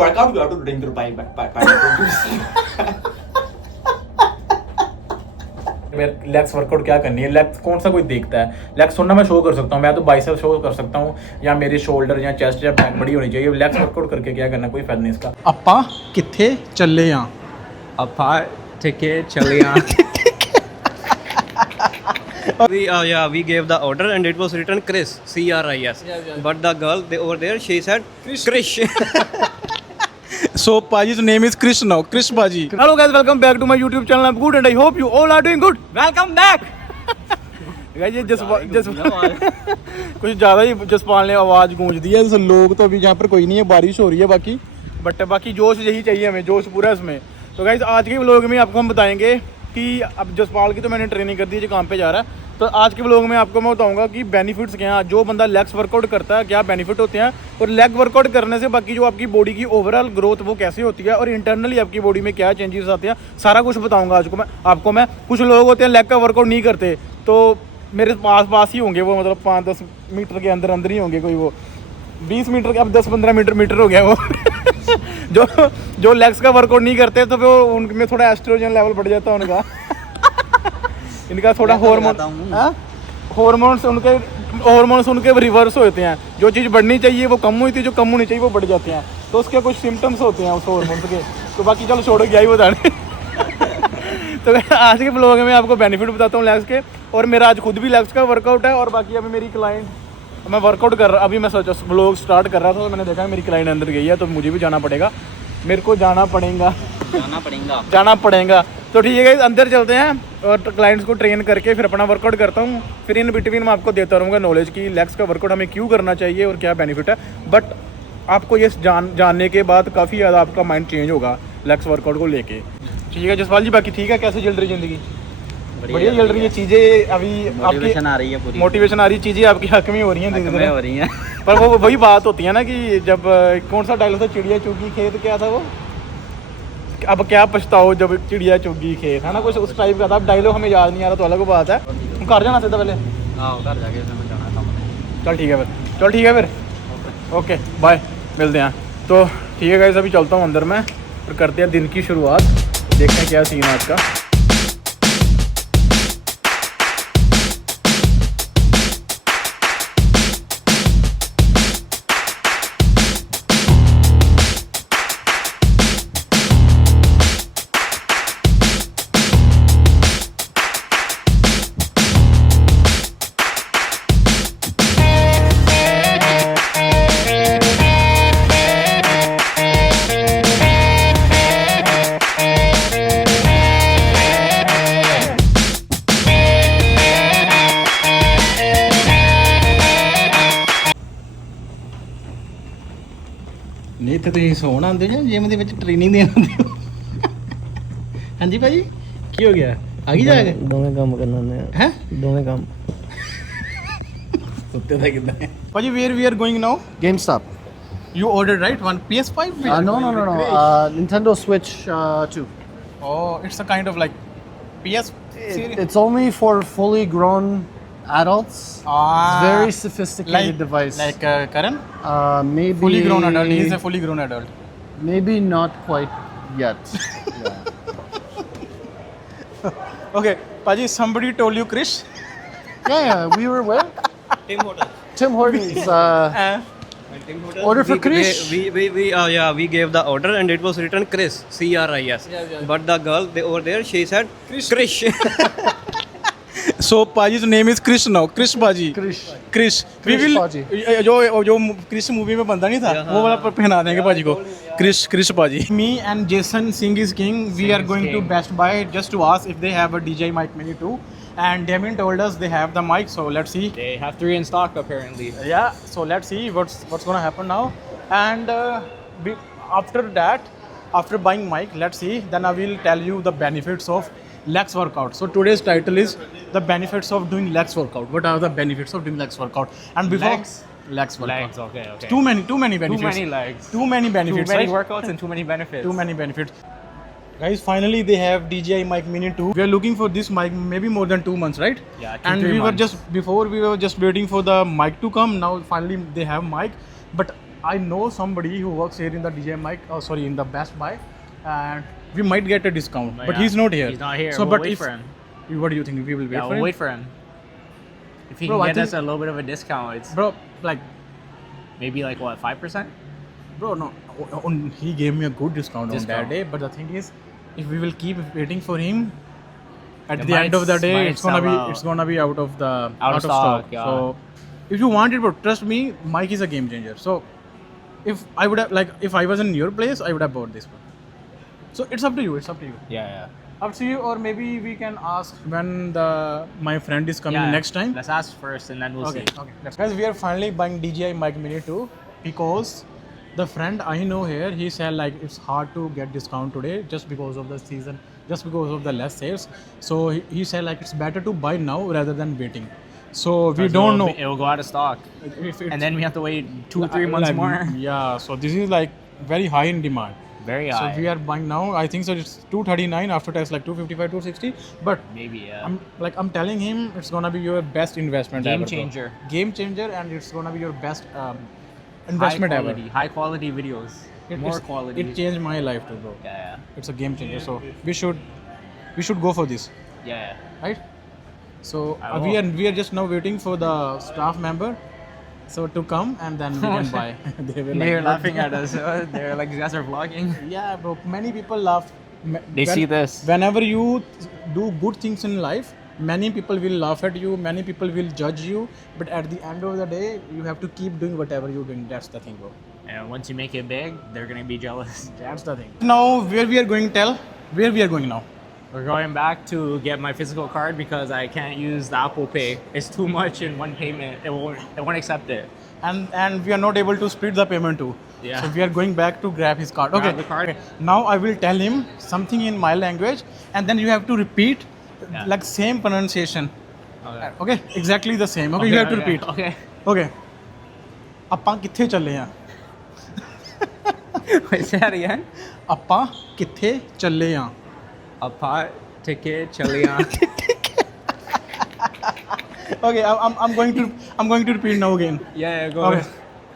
Workout, you have to drink your pineapple. Legs workout क्या करनी है, लेग्स कौन सा कोई देखता है, लेग्स सुनना मैं शो कर सकता हूँ, मैं तो बाइसेप शो कर सकता हूँ, या मेरे शोल्डर या चेस्ट या बैक बड़ी होनी चाहिए। लेग्स वर्कआउट करके क्या करना, कोई फायदा नहीं इसका। ਆਪਾਂ ਕਿੱਥੇ ਚੱਲੇ ਆ? ਆਪਾਂ ticket Chalian. we gave the order and it was written Chris, CRIS. But the girl over there, she said Krish. So Paji's name is Krish now. Krish Paji. Hello guys, welcome back to my YouTube channel. I'm good and I hope you all are doing good. Welcome back. Guys ये कुछ ज़्यादा ही जसपाल ने आवाज़ गूंज दी है। लोग तो अभी यहाँ पर कोई नहीं है, बारिश हो रही है बाकी जोश यही चाहिए हमें, जोश पूरा इसमें। तो गाइस आज के व्लॉग में आपको हम बताएंगे कि अब जसपाल की तो मैंने ट्रेनिंग कर दी है, जो काम पे जा रहा है। तो आज के व्लॉग में आपको मैं बताऊंगा कि बेनिफिट्स क्या हैं, जो बंदा लेग्स वर्कआउट करता है क्या बेनिफिट होते हैं, और लेग वर्कआउट करने से बाकी जो आपकी बॉडी की ओवरऑल ग्रोथ वो कैसे होती है, और इंटरनली आपकी बॉडी में क्या चेंजेस आते हैं, सारा कुछ बताऊंगा आज को आपको मैं। कुछ लोग होते हैं लेग का वर्कआउट नहीं करते, तो मेरे पास ही होंगे वो, मतलब 5-10 मीटर के अंदर ही होंगे, कोई वो 20 मीटर के, अब 10-15 मीटर हो गया वो जो लेग्स का वर्कआउट नहीं करते, तो वो उनमें थोड़ा एस्ट्रोजन लेवल बढ़ जाता है उनका इनका थोड़ा हॉर्मोन्स उनके रिवर्स होते हैं। जो चीज़ बढ़नी चाहिए वो कम हुई थी, जो कम होनी चाहिए वो बढ़ जाते हैं। तो उसके कुछ सिम्टम्स होते हैं उस हॉर्मोन्स के। तो बाकी चलो छोड़ो, क्या ही बताने तो आज के ब्लॉग में आपको बेनिफिट बताता हूँ लेग्स के। और मेरा आज खुद भी लेग्स का वर्कआउट है, और बाकी अभी मेरी क्लाइंट, मैं वर्कआउट कर रहा, अभी मैं सोचा ब्लॉग स्टार्ट कर रहा था, तो मैंने देखा मेरी क्लाइंट अंदर गई है, तो मुझे भी जाना पड़ेगा, मेरे को जाना पड़ेगा। तो ठीक है गाइस, अंदर चलते हैं और क्लाइंट्स को ट्रेन करके फिर अपना वर्कआउट करता हूँ। फिर इन बिटवीन मैं आपको देता रहूँगा नॉलेज की लेग्स का वर्कआउट हमें क्यों करना चाहिए और क्या बेनिफिट है। बट आपको ये जानने के बाद काफ़ी ज़्यादा आपका माइंड चेंज होगा लेग्स वर्कआउट को लेके। ठीक है जसपाल जी, बाकी ठीक है, कैसे चल रही ज़िंदगी? बढ़िया चल रही है चीज़ें, अभी मोटिवेशन आ रही है पूरी, मोटिवेशन आ रही है, चीज़ें आपकी हक में हो रही हैं, हो रही हैं। पर वो वही बात होती है ना कि जब कौन सा डायलॉग था, चिड़िया चुगी खेत, क्या था वो, अब क्या पछताओ जब चिड़िया चुगी खेत, है ना, कुछ उस टाइप का था। अब डायलॉग हमें याद नहीं आ रहा, तो अलग बात है। तुम घर जाना सीधा पहले? हाँ, घर जाके जाना था। चल ठीक है फिर ओके बाय, मिलते हैं। तो ठीक है गाइस, अभी चलता हूँ अंदर में और करते हैं दिन की शुरुआत, देखते हैं क्या सीन है आज का। नहीं तो तुम सोन आते हो जिम के ट्रेनिंग देन आते हो? हाँ जी भाई, की हो गया, आ गई जाके दोवें काम करना है, दोवें काम कुत्ते दा कितना है भाई। Where we are going now? GameStop. You ordered right one PS5? No. Nintendo Switch 2. Oh, it's a kind of like PS series. It's only for fully grown adults. It's very sophisticated device. Like Karan? Maybe Fully grown adult. He's a fully grown adult. Maybe not quite yet. Okay, Paji, somebody told you Krish? Yeah, we were where? Tim Hortons. Order for Krish. We gave the order and it was written Chris, CRIS. But the girl over there, she said Krish. So Paji's name is Krish now. Krish Paji. Krish. We will Paji. जो Krish movie में बंदा नहीं था, वो वाला पहना देंगे पाजी को, Krish Paji. Me and Jason Singh is King. We are going to Best Buy just to ask if they have a DJI Mic Mini 2. And Damien told us they have the mic, so let's see. They have 3 in stock apparently. Yeah, so let's see what's gonna happen now. And after that, after buying mic, let's see. Then I will tell you the benefits of legs workout. So today's title is the benefits of doing legs workout. What are the benefits of doing legs workout? And before legs workout. Okay. Too many benefits. Too many legs. Too many benefits. Too many right? workouts and too many benefits. Too many benefits. Guys, finally they have DJI Mic Mini 2. We are looking for this mic maybe more than 2 months, right? Yeah, we were just waiting for the mic to come. Now finally they have mic. But I know somebody who works here in the DJ Mike, in the Best Buy, and we might get a discount. But yeah, he's not here. He's not here. So, We'll but wait if, for him. What do you think? We will wait Yeah, for we'll him? wait for him. If he Bro, I can get us think- a little bit of a discount, it's Bro, like, maybe like what, 5%? bro, no, he gave me a good discount on that Discount. day. But the thing is, if we will keep waiting for him, at It the end might- of the day, might it's gonna sell be out. it's gonna be out of the Out of stock, yeah. So, if you want it, bro, trust me, Mike is a game changer. So, if I would have if I was in your place, I would have bought this one. So it's up to you. It's up to you. Yeah. Up to you, or maybe we can ask when my friend is coming Yeah, next time. Let's ask first and then we'll Okay, see. okay. Guys, we are finally buying DJI Mic Mini 2 because the friend I know here, he said like it's hard to get discount today just because of the season, just because of the less sales. So he said like it's better to buy now rather than waiting. So we don't know. It will go out of stock. If it's, And then we have to wait 2-3 months like, more. Yeah, so this is like very high in demand. Very high. So we are buying now. I think so it's 239 after tax, like 255, 260. But Maybe, yeah. I'm telling him it's gonna be your best investment Game ever, bro. changer. Game changer, and it's gonna be your best high investment ever. quality, high quality videos. More It's- quality. It changed my life too, bro. Yeah. It's a game changer. So we should go for this, Yeah. right? So I we are just now waiting for the staff member, so to come, and then we can buy. They were They're like, laughing at us. They're like, you guys are vlogging. Yeah, bro. Many people laugh. They see this. Whenever you do good things in life, many people will laugh at you. Many people will judge you. But at the end of the day, you have to keep doing whatever you're doing. That's the thing, bro. And once you make it big, they're gonna be jealous. That's the thing. Now, where we are going? Tell where we are going now. We're going back to get my physical card because I can't use the Apple Pay. It's too much in one payment. It won't accept it. And we are not able to split the payment too. Yeah. So we are going back to grab his card. Grab Okay. the card. Okay. Now I will tell him something in my language, and then you have to repeat Yeah. like same pronunciation. Okay. Okay. Exactly the same. Okay. You have to repeat. Okay. Okay. ਆਪਾਂ ਕਿੱਥੇ ਚੱਲੇ ਆ? Wait, say that again. ਆਪਾਂ ਕਿੱਥੇ ਚੱਲੇ ਆ? A pot ticket chalian. Okay, I'm going to repeat now again. Yeah, go Okay. ahead.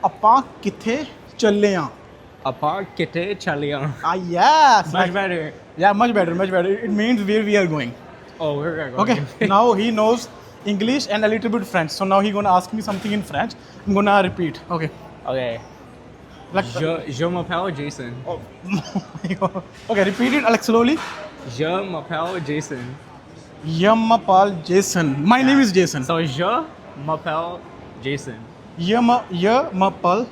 ਆਪਾਂ ਕਿੱਥੇ ਚੱਲੇ ਆ? A pot ticket chalian. Ah, yes. Much better. Yeah, much better, much better. It means where we are going. Oh, we're going. Okay. Now he knows English and a little bit French. So now he's gonna ask me something in French. I'm gonna repeat. Okay. Okay. Like. Je m'appelle Jason. Oh my God. Okay, repeat it like slowly. Je m'appelle Jason. Yamapal Jason. My name is Jason. So je m'appelle Jason. Yamapal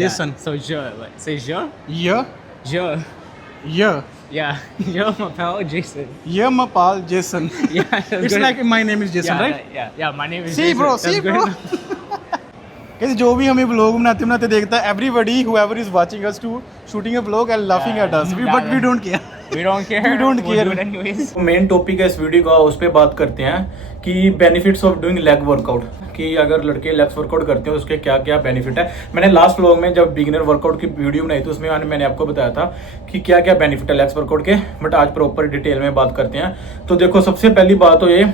Jason. Yeah. So je, like, say je. Yeah. Je. Yeah. Yeah. Je m'appelle Jason. Yamapal Jason. Yeah. That's It's good. like my name is Jason, yeah, right? Yeah. My name is See, Jason. bro. That's See, good bro. enough. Guys, जो भी हमें व्लॉग बनाते बनाते देखता है, everybody whoever is watching us to shooting a vlog and laughing at us, but we don't care. We don't care. We don't We'll care. do it anyways. Main topic है इस वीडियो का, उस पर बात करते हैं कि benefits of doing leg workout, कि अगर लड़के लेग्स वर्कआउट करते हैं उसके क्या क्या बेनिफिट है। मैंने लास्ट व्लॉग में जब बिगिनर वर्कआउट की वीडियो बनाई थी उसमें मैंने आपको बताया था कि क्या क्या बेनिफिट है लेग्स वर्कआउट के, बट आज प्रॉपर डिटेल में बात करते हैं। तो देखो, सबसे पहली बात तो ये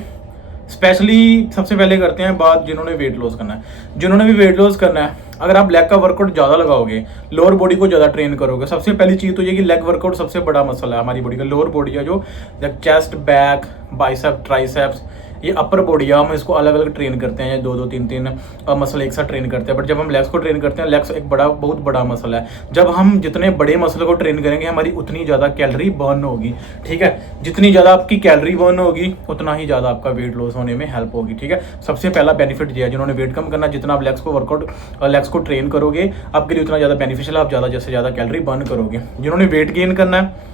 स्पेशली सबसे पहले करते हैं बात जिन्होंने वेट लॉस करना है। जिन्होंने भी वेट लॉस करना है, अगर आप लेग का वर्कआउट ज़्यादा लगाओगे, लोअर बॉडी को ज़्यादा ट्रेन करोगे, सबसे पहली चीज़ तो ये कि लेग वर्कआउट सबसे बड़ा मसला है हमारी बॉडी का। लोअर बॉडी का जो चेस्ट, बैक, बाइसेप, ट्राइसेप्स, ये अपर बॉडी है, हम इसको अलग अलग ट्रेन करते हैं, 2-2, 3-3 मसल एक साथ ट्रेन करते हैं। बट जब हम लेग्स को ट्रेन करते हैं, लेग्स एक बहुत बड़ा मसल है। जब हम जितने बड़े मसल को ट्रेन करेंगे, हमारी उतनी ज़्यादा कैलोरी बर्न होगी, ठीक है। जितनी ज़्यादा आपकी कैलोरी बर्न होगी, उतना ही ज़्यादा आपका वेट लॉस होने में हेल्प होगी, ठीक है। सबसे पहला बेनिफिट ये है, जिन्होंने वेट कम करना, जितना आप लेग्स को वर्कआउट लेग्स को ट्रेन करोगे, आपके लिए उतना ज़्यादा बेनिफिशियल है, आप ज़्यादा से ज़्यादा कैलोरी बर्न करोगे। जिन्होंने वेट गेन करना है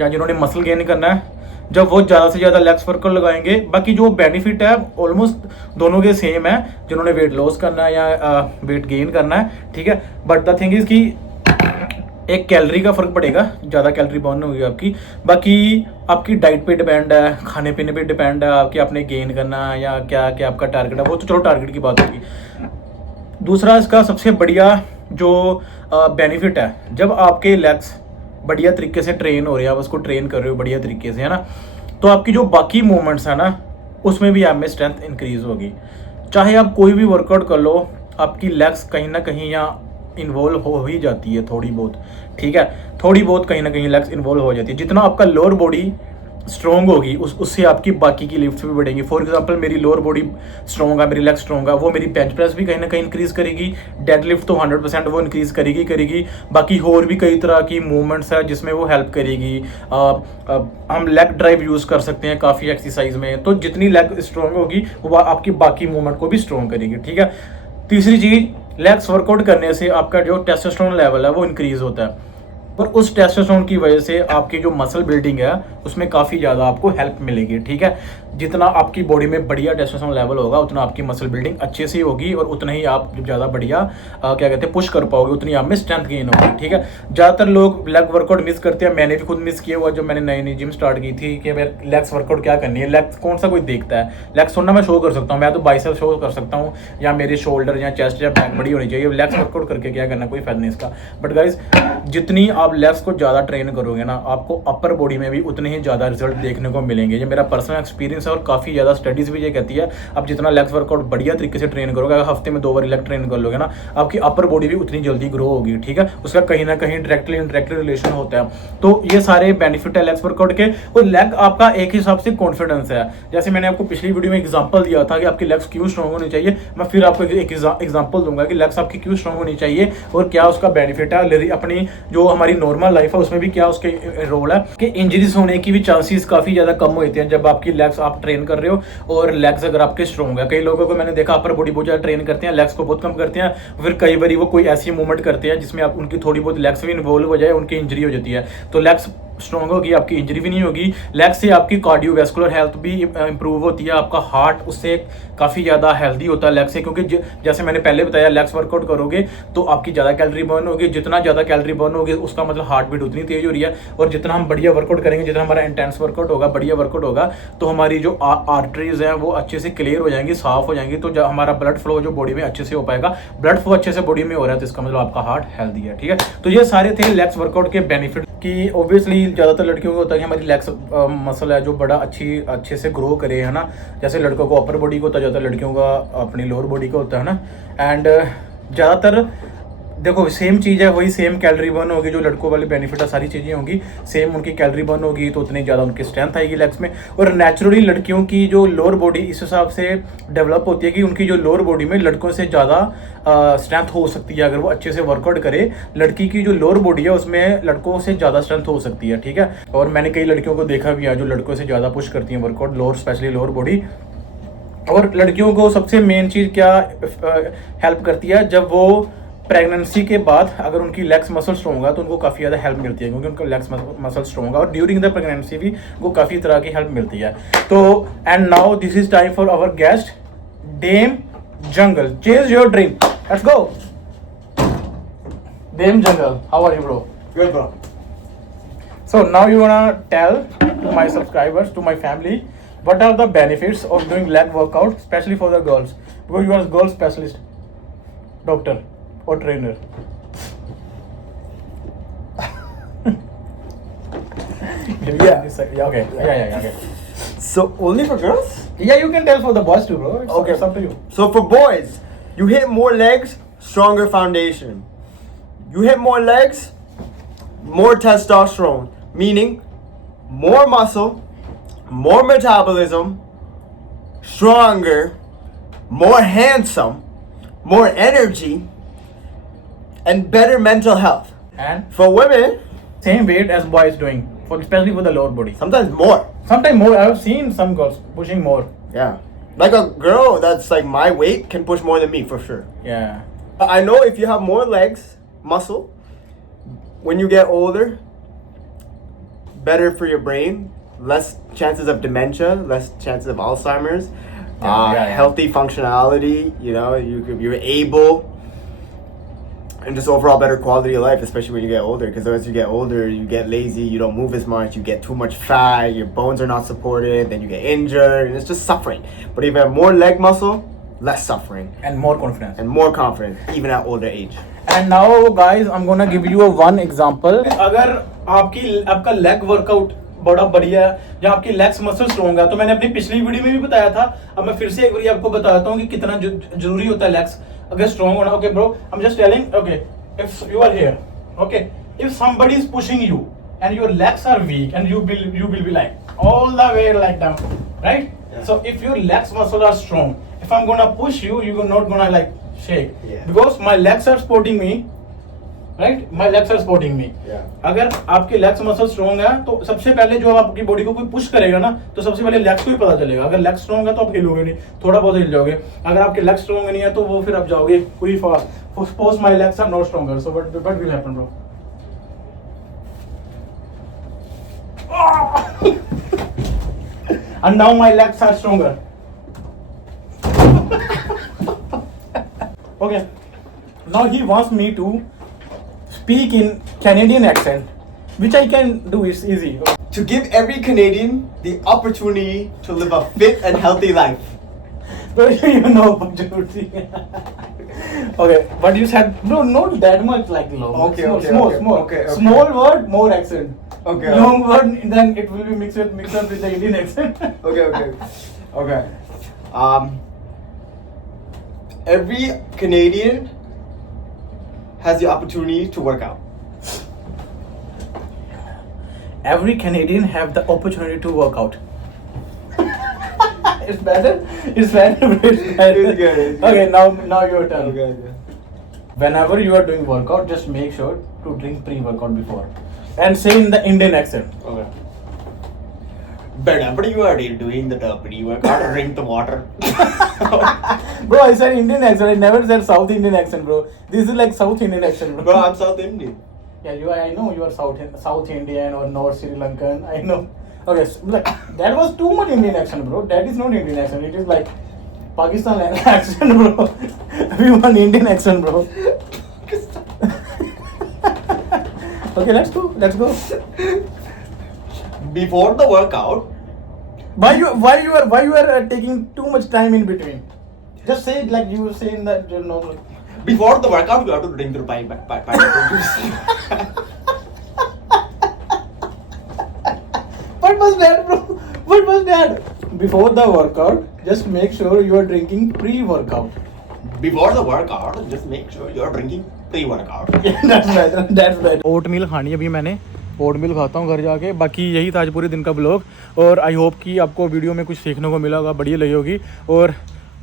या जिन्होंने मसल गेन करना है, जब वो ज़्यादा से ज़्यादा लेग्स वर्कआउट लगाएंगे, बाकी जो बेनिफिट है ऑलमोस्ट दोनों के सेम है, जिन्होंने वेट लॉस करना है या वेट गेन करना है, ठीक है। बट द थिंग इज़ कि एक कैलोरी का फ़र्क पड़ेगा, ज़्यादा कैलोरी बर्न होगी आपकी। बाकी आपकी डाइट पे डिपेंड है, खाने पीने पे डिपेंड है, आपके आपने गेन करना है या क्या क्या आपका टारगेट है, वो तो चलो टारगेट की बात होगी। दूसरा इसका सबसे बढ़िया जो बेनिफिट है, जब आपके लेग्स बढ़िया तरीके से ट्रेन हो रहे हैं, आप उसको ट्रेन कर रहे हो बढ़िया तरीके से, है ना, तो आपकी जो बाकी मूवमेंट्स है ना, उसमें भी आप में स्ट्रेंथ इंक्रीज होगी। चाहे आप कोई भी वर्कआउट कर लो, आपकी लेग्स कहीं ना कहीं या इन्वॉल्व हो ही जाती है थोड़ी बहुत, ठीक है, थोड़ी बहुत कहीं ना कहीं लेग्स इन्वॉल्व हो जाती है। जितना आपका लोअर बॉडी स्ट्रॉन्ग होगी उससे आपकी बाकी की लिफ्ट्स भी बढ़ेंगी। फॉर एग्जांपल मेरी लोअर बॉडी स्ट्रॉन्ग है, मेरी लेग स्ट्रॉन्ग है, वो मेरी बेंच प्रेस भी कहीं ना कहीं इंक्रीज करेगी, डेड लिफ्ट तो 100% वो इंक्रीज करेगी। बाकी और भी कई तरह की मूवमेंट्स है जिसमें वो हेल्प करेगी। हम लेग ड्राइव यूज़ कर सकते हैं काफ़ी एक्सरसाइज में, तो जितनी लेग स्ट्रॉन्ग होगी वो आपकी बाकी मूवमेंट को भी स्ट्रॉन्ग करेगी, ठीक है। तीसरी चीज़, लेग्स वर्कआउट करने से आपका जो टेस्टोस्टेरोन लेवल है वो इंक्रीज होता है, और उस टेस्टोस्टेरोन की वजह से आपकी जो मसल बिल्डिंग है उसमें काफ़ी ज़्यादा आपको हेल्प मिलेगी, ठीक है। जितना आपकी बॉडी में बढ़िया टेस्टोस्टेरोन लेवल होगा उतना आपकी मसल बिल्डिंग अच्छे से होगी, और उतना ही आप ज़्यादा बढ़िया क्या कहते हैं पुश कर पाओगे, उतनी आप में स्ट्रेंथ गेन होगी, ठीक है। ज़्यादातर लोग लेग वर्कआउट मिस करते हैं, मैंने भी खुद मिस किया हुआ जब मैंने नई जिम स्टार्ट की थी कि मैं लेग्स वर्कआउट क्या करनी है। लेग्स कौन सा कोई देखता है, लेग्स थोड़ा मैं शो कर सकता हूँ, मैं तो बाइसेप्स शो कर सकता हूँ, या मेरे शोल्डर या चेस्ट या बैक बड़ी होनी चाहिए। लेग्स वर्कआउट करके क्या करना, कोई फायदा नहीं इसका। बट गाइज, जितनी आप लेग्स को ज़्यादा ट्रेन करोगे ना, आपको अपर बॉडी में भी उतने ही ज़्यादा रिजल्ट देखने को मिलेंगे। ये मेरा पर्सनल एक्सपीरियंस है, और काफ़ी ज़्यादा स्टडीज़ भी ये कहती है आप जितना लेग्स वर्कआउट बढ़िया तरीके से ट्रेन करोगे, अगर हफ्ते में 2 बार लेग ट्रेन कर लोगे ना, आपकी अपर बॉडी भी उतनी जल्दी ग्रो होगी, ठीक है। उसका कहीं ना कहीं डायरेक्टली इनडायरेक्टली रिलेशन होता है। तो ये सारे बेनिफिट है लेग्स वर्कआउट के। और लेग आपका एक हिसाब से कॉन्फिडेंस है। जैसे मैंने आपको पिछली वीडियो में एग्जांपल दिया था कि आपकी लेग्स क्यों स्ट्रॉन्ग होनी चाहिए, मैं फिर आपको एक एग्जांपल दूंगा कि लेग्स आपकी क्यों स्ट्रॉन्ग होनी चाहिए और क्या उसका बेनिफिट है। अपनी जो हमारी नॉर्मल लाइफ है उसमें भी क्या उसके रोल है कि इंजरीज होने की भी चांसेस काफ़ी ज़्यादा कम होते हैं जब आपकी लेग्स आप ट्रेन कर रहे हो, और लेग्स अगर आपके स्ट्रॉन्ग है। कई लोगों को मैंने देखा अपर बॉडी बहुत ज़्यादा ट्रेन करते हैं, लेग्स को बहुत कम करते हैं, फिर कई बार वो कोई ऐसी मूवमेंट करते हैं जिसमें आप उनकी थोड़ी बहुत लेग्स भी इन्वॉल्व हो जाए, उनकी इंजरी हो जाती है। तो लेग्स स्ट्रॉन्ग होगी, आपकी इंजरी भी नहीं होगी। लेग्स से आपकी कार्डियोवैस्कुलर हेल्थ भी इंप्रूव होती है, आपका हार्ट उससे काफ़ी ज़्यादा हेल्दी होता है लेग्स से, क्योंकि जैसे मैंने पहले बताया लेग्स वर्कआउट करोगे तो आपकी ज़्यादा कैलोरी बर्न होगी। जितना ज़्यादा कैलोरी बर्न होगी उसका मतलब हार्ट बीट उतनी तेज हो रही है, और जितना हम बढ़िया वर्कआउट करेंगे, जितना हमारा इंटेंस वर्कआउट होगा, बढ़िया वर्कआउट होगा, तो हमारी जो आर्टरीज हैं वो अच्छे से क्लियर हो जाएंगी, साफ हो जाएंगी, तो हमारा ब्लड फ्लो जो बॉडी में अच्छे से हो पाएगा। ब्लड फ्लो अच्छे से बॉडी में हो रहा है तो इसका मतलब आपका हार्ट हेल्दी है, ठीक है। तो ये सारे थे लेग्स वर्कआउट के बेनिफिट कि ऑब्वियसली ज़्यादातर लड़कियों को होता है कि हमारी लेग्स मसल है जो बड़ा अच्छे से ग्रो करे, है ना। जैसे लड़कों को अपर बॉडी को होता है, ज़्यादातर लड़कियों का अपनी लोअर बॉडी को होता है ना। एंड ज़्यादातर देखो सेम चीज़ है, वही सेम कैलोरी बर्न होगी, जो लड़कों वाली बेनिफिट है सारी चीज़ें होंगी सेम, उनकी कैलोरी बर्न होगी तो उतनी ज़्यादा उनकी स्ट्रेंथ आएगी लेग्स में। और नेचुरली लड़कियों की जो लोअर बॉडी इस हिसाब से डेवलप होती है कि उनकी जो लोअर बॉडी में लड़कों से ज़्यादा स्ट्रेंथ हो सकती है अगर वो अच्छे से वर्कआउट करे। लड़की की जो लोअर बॉडी है उसमें लड़कों से ज़्यादा स्ट्रेंथ हो सकती है, ठीक है। और मैंने कई लड़कियों को देखा भी है जो लड़कों से ज़्यादा पुश करती हैं workout, lower specially lower body. और लड़कियों को सबसे मेन चीज़ क्या हेल्प करती है, जब वो प्रेगनेंसी के बाद अगर उनकी लेग्स मसल स्ट्रॉन्ग है तो उनको काफ़ी ज़्यादा हेल्प मिलती है, क्योंकि उनका लेग्स मसल स्ट्रॉन्ग है, और ड्यूरिंग द प्रेगनेंसी भी उनको काफ़ी तरह की हेल्प मिलती है। तो and now this is time for our guest Dame Jungle. Chase your dream, let's go. Dame Jungle, how are you bro? Good, bro. So now you wanna tell to my subscribers, to my family, what are the benefits of doing leg workout, especially for the girls, because you are a girl specialist, doctor or trainer. Yeah, okay. Yeah, okay. So only for girls? Yeah, you can tell for the boys too, bro. Okay. It's up to you. So for boys, you hit more legs, stronger foundation. You hit more legs, more testosterone, meaning more muscle, more metabolism, stronger, more handsome, more energy, and better mental health. And For women, same weight as boys doing, especially for the lower body. sometimes more. Sometimes more. I have seen some girls pushing more. Yeah. Like a girl that's like my weight can push more than me for sure. Yeah. I know if you have more legs, muscle, when you get older, better for your brain, less chances of dementia, less chances of Alzheimer's, healthy functionality, you're able, and just overall better quality of life, especially when you get older, because as you get older, you get lazy, you don't move as much, you get too much fat, your bones are not supported, then you get injured, and it's just suffering. But if you have more leg muscle, less suffering, And more confidence. and more confidence, even at older age. And now guys, I'm gonna give you one example. अगर आपका leg workout बड़ा बढ़िया है या आपकी legs muscle strong है, तो मैंने अपनी पिछली वीडियो में भी बताया था, अब मैं फिर से एक बार आपको बताता हूँ कि कितना जरूरी होता है लेग्स अगर स्ट्रॉन्ग होना। Okay bro, I am just telling. Okay, if you are here, okay, if somebody is pushing you and your legs are weak and you will be like all the way like down, right? Yeah. So if your legs muscle are strong, if I'm gonna push you, you're not gonna like shake, Yeah. because my legs are supporting me, right? My legs are supporting me. Yeah. अगर आपके legs muscle strong है तो सबसे पहले जो आपकी बॉडी को कोई पुश करेगा ना, तो सबसे पहले लेग्स को ही पता चलेगा. अगर लेग स्ट्रॉन्ग है तो आप हिलोगे नहीं, थोड़ा बहुत हिल जाओगे. अगर आपके लेग स्ट्रॉन्ग नहीं है तो वो फिर आप जाओगे पूरी fast. Suppose my legs are not stronger, so what will happen, bro? And now my legs are stronger. Okay. Now he wants me to speak in Canadian accent, which I can do. It's easy. To give every Canadian the opportunity to live a fit and healthy life. Don't you even know opportunity? Okay, but you said no, not that much like long. Okay, small, okay, small, okay, small. okay, okay. Small word, more accent. Okay. Long word, then it will be mixed up with the Indian accent. Okay. Every Canadian has the opportunity to work out. Every Canadian have the opportunity to work out. It's better. It's better. It's better. It's good, it's good. Okay, now your turn. Okay. Whenever you are doing workout, just make sure to drink pre-workout before, and say in the Indian accent. Okay. Whenever you are doing the pre-workout, drink the water. Bro, I said Indian accent. I never said South Indian accent, bro. This is like South Indian accent, bro. Bro, I'm South Indian. Yeah, I know you are South Indian or North Sri Lankan. I know. Okay, so, like that was too much Indian accent, bro. That is not Indian accent. It is like Pakistan accent, bro. We want Indian accent, bro. Okay, let's go. Before the workout, Why you are taking too much time in between? Just say it like you were saying that you know. before the workout, you have to drink the pineapple juice. What was that, bro? What was that? Before the workout, just make sure you are drinking pre-workout. Before the workout, just make sure you are drinking pre-workout. That's better. Oatmeal खानी है अभी मैंने. ओटमील खाता हूँ घर जाके. बाकी यही था आज पूरे दिन का ब्लॉग. और आई होप कि आपको वीडियो में कुछ सीखने को मिला होगा, बढ़िया लगी होगी. और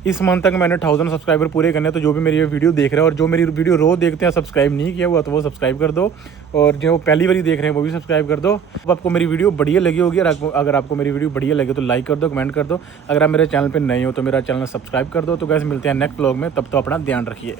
इस मंथ तक मैंने 1000 सब्सक्राइबर पूरे करने हैं. तो जो भी मेरी ये वीडियो देख रहे हैं और जो मेरी वीडियो रोज देखते हैं, सब्सक्राइब नहीं किया हुआ तो वो सब्सक्राइब कर दो. और जो पहली बार देख रहे हैं वो भी सब्सक्राइब कर दो. अब आपको मेरी वीडियो बढ़िया लगी होगी. और अगर आपको मेरी वीडियो बढ़िया लगे तो लाइक कर दो, कमेंट कर दो. अगर आप मेरे चैनल पर नए हो तो मेरा चैनल सब्सक्राइब कर दो. तो गैस मिलते हैं नेक्स्ट ब्लॉग में. तब तो अपना ध्यान रखिए.